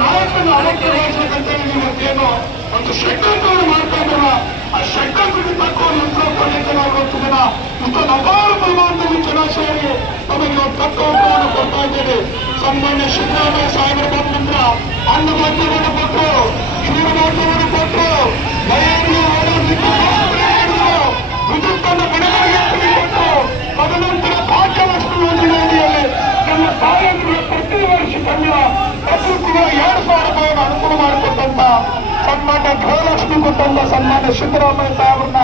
ನಾಯಕನ ಅಗತ್ಯ ವಹಿಸಬೇಕಂತೇಳಿ ಇವತ್ತೇನು ಒಂದು ಷಡ್ಯಂತ್ರವನ್ನು ಮಾಡ್ಕೊಂಡ್ರ ಆ ಷಡ್ಯಂತ್ರಕ್ಕೆ ತಕ್ಕ ಉತ್ತರಕ್ಕೆ ನಾವು ಇವತ್ತು ಜನ ಇಷ್ಟೊಂದು ಅಪಾರ ಪ್ರಮಾಣದಲ್ಲಿ ಜನ ಸೇರಿ ನಮಗೆ ತಕ್ಕ ಉತ್ತರವನ್ನು ಕೊಡ್ತಾ ಇದ್ದೇವೆ. ಸನ್ಮಾನ್ಯ ಸಿದ್ದರಾಮಯ್ಯ ಸಾಹೇಬರ ಬಂದ ನಂತರ ಅನ್ನಭಾಗ್ಯವನ್ನು ಕೊಟ್ಟು ಕ್ಷೀರಭಾಗ್ಯವನ್ನು ಕೊಟ್ಟು ಬಯಲಿಗೆ ಓಡೋದಕ್ಕೆ ವಿದ್ಯುತ್ತನ್ನು ಬಡವರಿಗೆ ಕೊಟ್ಟು ತದನಂತರ ಭಾಗ್ಯಲಕ್ಷ್ಮಿ ಯೋಜನೆ ಅಡಿಯಲ್ಲಿ ನಮ್ಮ ತಾಯಂದಿರ ಪ್ರತಿ ವರ್ಷ ಕನ್ಯಾ ಪ್ರತಿ ತಿಂಗಳ 2,000 ರೂಪಾಯಿಯನ್ನು ಅನುಕೂಲ ಮಾಡಿಕೊಟ್ಟಂತ ಸನ್ಮಾನ್ಯ ಗೃಹಲಕ್ಷ್ಮಿ ಕೊಟ್ಟಂತ ಸನ್ಮಾನ್ಯ ಸಿದ್ದರಾಮಯ್ಯ ಸಾಹೇಬ್ರನ್ನ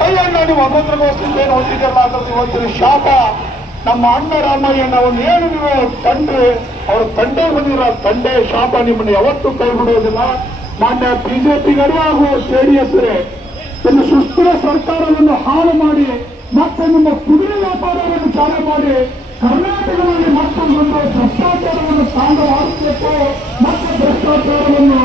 ಕೈಯನ್ನ ನೀವು ಅಭದ್ರಗೋಸ್ಕರ ಏನು ಹೊಂದಿದ್ರಲ್ಲ ಅದ್ರದ್ದು ಇವತ್ತಿನ ಶಾಪ ನಮ್ಮ ಅಣ್ಣ ರಾಮಯ್ಯನ ಒಂದು ಏನು ನೀವು ತಂಡ್ರೆ ಅವ್ರ ತಂಡೆ ಬಂದಿರೋ ತಂಡೆ ಶಾಪ ನಿಮ್ಮನ್ನು ಯಾವತ್ತೂ ಕೈ ಬಿಡುವುದಿಲ್ಲ. ಮಾನ್ಯ ಬಿಜೆಪಿಗರೇ ಹಾಗೂ ಜೆಡಿಎಸ್ರೇ ಒಂದು ಸುಸ್ಥಿರ ಸರ್ಕಾರವನ್ನು ಹಾಳು ಮಾಡಿ ಮತ್ತೆ ನಿಮ್ಮ ಕುದುರೆ ವ್ಯಾಪಾರವನ್ನು ಚಾಲೂ ಮಾಡಿ ಕರ್ನಾಟಕದಲ್ಲಿ ಮತ್ತೊಂದು ಭ್ರಷ್ಟಾಚಾರವನ್ನು ತಾಂಡವಾಡಿಸಬೇಕು ಮತ್ತೆ ಭ್ರಷ್ಟಾಚಾರವನ್ನು